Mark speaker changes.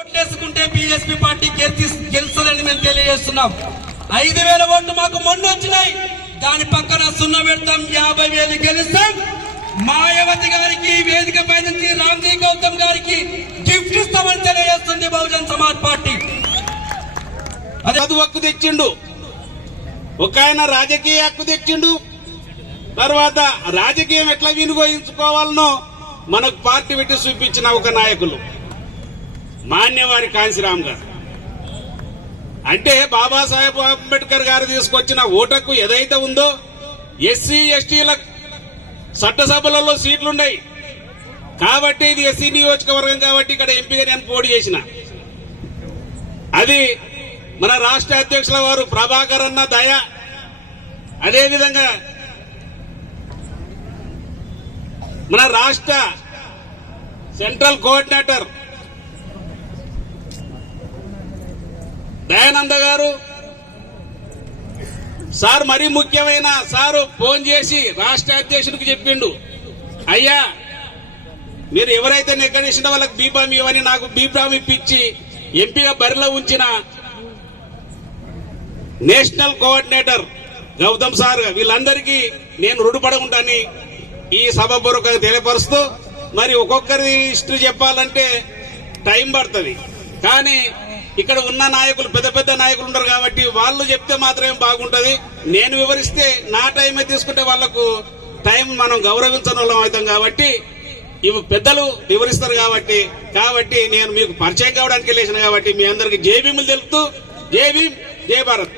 Speaker 1: ఓట్లేసుకుంటే BSP party గెలిచి గెలుస్తుందని మేము తెలియజేస్తున్నాం. ఐదు వేల ఓట్లు మాకు మొన్న వచ్చినాయి. దాని పక్కన సున్నా పెడతాం యాభై వేలు గెలుస్తాం. మాయావతి గారికి వేదిక పై నుంచి రామ్జీ గౌతమ్ గారికి గిఫ్ట్ ఇస్తామని తెలియజేస్తుంది బహుజన్ సమాజ్ పార్టీ.
Speaker 2: అది చదువు హక్కు తెచ్చిండు. ఒక ఆయన రాజకీయ హక్కు తెచ్చిండు. తర్వాత రాజకీయం ఎట్లా వినియోగించుకోవాలనో మనకు పార్టీ పెట్టి చూపించిన ఒక నాయకులు. మాన్యవారి కాంశీరామ్ గారు. అంటే బాబాసాహెబ్ అంబేద్కర్ గారు తీసుకొచ్చిన ఓటకు ఏదైతే ఉందో ఎస్సీ ఎస్టీల చట్టసభలలో సీట్లున్నాయి కాబట్టి ఇది ఎస్సీ నియోజకవర్గం కాబట్టి ఇక్కడ ఎంపీగా నేను పోటీ చేసిన. అది మన రాష్ట్ర అధ్యక్షుల వారు ప్రభాకర్ అన్న దయ. అదేవిధంగా మన రాష్ట్ర సెంట్రల్ కోఆర్డినేటర్ దయానంద గారు. సార్ మరీ ముఖ్యమైన సారు ఫోన్ చేసి రాష్ట్ర అధ్యక్షుడికి చెప్పిండు. అయ్యా మీరు ఎవరైతే నెగ్గడేసిన వాళ్ళకి బీఫామ్ ఇవ్వని నాకు బీఫామ్ ఇప్పించి ఎంపీగా బరిలో ఉంచిన నేషనల్ కోఆర్డినేటర్ గౌతమ్ సార్ వీళ్ళందరికీ నేను రుణపడకుంటాని ఈ సభ సభపూర్వకంగా తెలియపరుస్తూ మరి ఒక్కొక్కరి హిస్టరీ చెప్పాలంటే టైం పడుతుంది. కానీ ఇక్కడ ఉన్న నాయకులు పెద్ద పెద్ద నాయకులు ఉంటారు కాబట్టి వాళ్ళు చెప్తే మాత్రమే బాగుంటది. నేను వివరిస్తే నా టైమే తీసుకుంటే వాళ్ళకు టైం మనం గౌరవించని వాళ్ళం అవుతాం కాబట్టి ఇవి పెద్దలు వివరిస్తారు కాబట్టి కాబట్టి నేను మీకు పరిచయం కావడానికి వెళ్ళేసిన కాబట్టి మీ అందరికి జేబీములు తెలుపుతూ జై జయ భారత్.